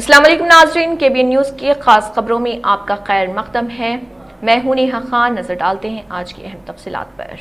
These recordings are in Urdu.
السلام علیکم ناظرین، KBN نیوز کی خاص خبروں میں آپ کا خیر مقدم ہے۔ میں ہوں نیہا خان۔ نظر ڈالتے ہیں آج کی اہم تفصیلات پر۔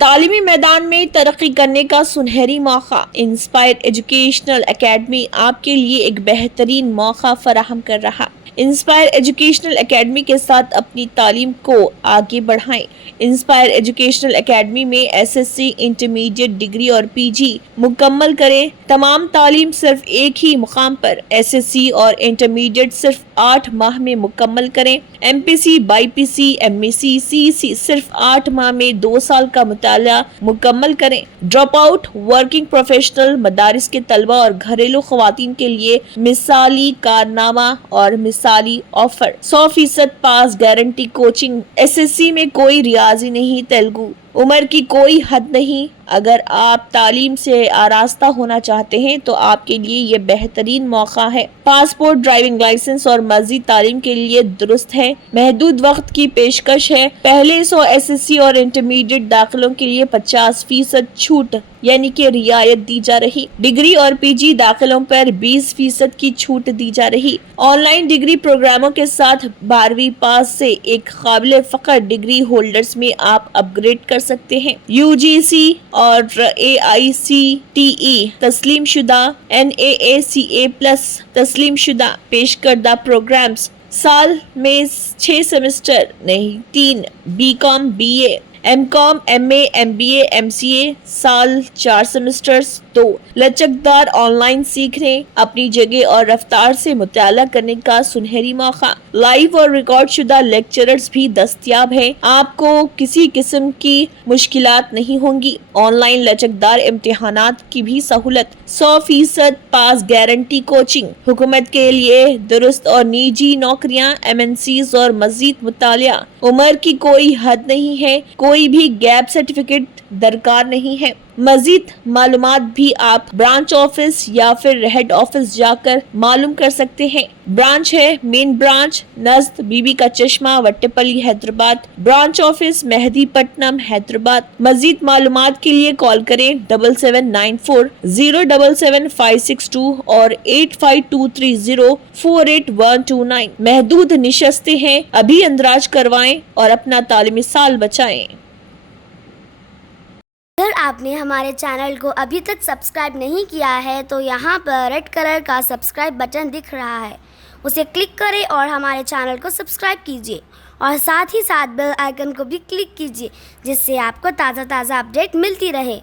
تعلیمی میدان میں ترقی کرنے کا سنہری موقع، انسپائر ایجوکیشنل اکیڈمی آپ کے لیے ایک بہترین موقع فراہم کر رہا۔ انسپائر ایجوکیشنل اکیڈمی کے ساتھ اپنی تعلیم کو آگے بڑھائیں۔ انسپائر ایجوکیشنل اکیڈمی میں SSC، انٹرمیڈیٹ، ڈگری اور PG مکمل کریں۔ تمام تعلیم صرف ایک ہی مقام پر، SSC اور انٹرمیڈیٹ صرف 8 ماہ میں مکمل کریں۔ MPC، BIPC، MAC، CEC صرف 8 ماہ میں 2 سال کا مطالعہ مکمل کریں۔ ڈراپ آؤٹ، ورکنگ پروفیشنل، مدارس کے طلبہ اور گھریلو خواتین کے لیے مثالی کارنامہ اور مثالی آفر۔ 100% پاس گارنٹی کوچنگ۔ SSC میں کوئی ریاضی نہیں، تیلگو عمر کی کوئی حد نہیں۔ اگر آپ تعلیم سے آراستہ ہونا چاہتے ہیں تو آپ کے لیے یہ بہترین موقع ہے۔ پاسپورٹ، ڈرائیونگ لائسنس اور مزید تعلیم کے لیے درست ہے۔ محدود وقت کی پیشکش ہے۔ پہلے 100 SSC اور انٹرمیڈیٹ داخلوں کے لیے 50% چھوٹ یعنی کہ رعایت دی جا رہی۔ ڈگری اور PG داخلوں پر 20% کی چھوٹ دی جا رہی۔ آن لائن ڈگری پروگراموں کے ساتھ 12ویں پاس سے ایک قابل فخر ڈگری ہولڈرز میں آپ اپ گریڈ کر سکتے ہیں۔ UGC اور AICTE تسلیم شدہ، NAACA+ تسلیم شدہ پیش کردہ پروگرامز سال میں 6 سیمسٹر نہیں 3، BCom، BA، MCom، MA، MBA، MCA سال 4 سیمسٹرز 2۔ لچکدار آن لائن سیکھنے، اپنی جگہ اور رفتار سے مطالعہ کرنے کا سنہری موقع۔ لائیو اور ریکارڈ شدہ لیکچرز بھی دستیاب ہیں۔ آپ کو کسی قسم کی مشکلات نہیں ہوں گی۔ آن لائن لچکدار امتحانات کی بھی سہولت۔ 100% پاس گارنٹی کوچنگ۔ حکومت کے لیے درست اور نجی نوکریاں، MNCs اور مزید مطالعہ۔ عمر کی کوئی حد نہیں ہے، کوئی بھی گیپ سرٹیفکیٹ درکار نہیں ہے۔ مزید معلومات بھی آپ برانچ آفس یا پھر ہیڈ آفس جا کر معلوم کر سکتے ہیں۔ برانچ ہے مین برانچ نزد بی بی کا چشمہ، وٹپلی، حیدرآباد۔ برانچ آفس مہدی پٹنم، حیدرآباد۔ مزید معلومات کے لیے کال کریں 7794 077 562 اور 85230 48129۔ محدود نشستیں ہیں، ابھی اندراج کروائیں اور اپنا تعلیمی سال بچائیں۔ اگر آپ نے ہمارے چینل کو ابھی تک سبسکرائب نہیں کیا ہے تو یہاں پر ریڈ کلر کا سبسکرائب بٹن دکھ رہا ہے، اسے کلک کریں اور ہمارے چینل کو سبسکرائب کیجیے اور ساتھ ہی ساتھ بیل آئیکن کو بھی کلک کیجیے، جس سے آپ کو تازہ اپڈیٹ ملتی رہے۔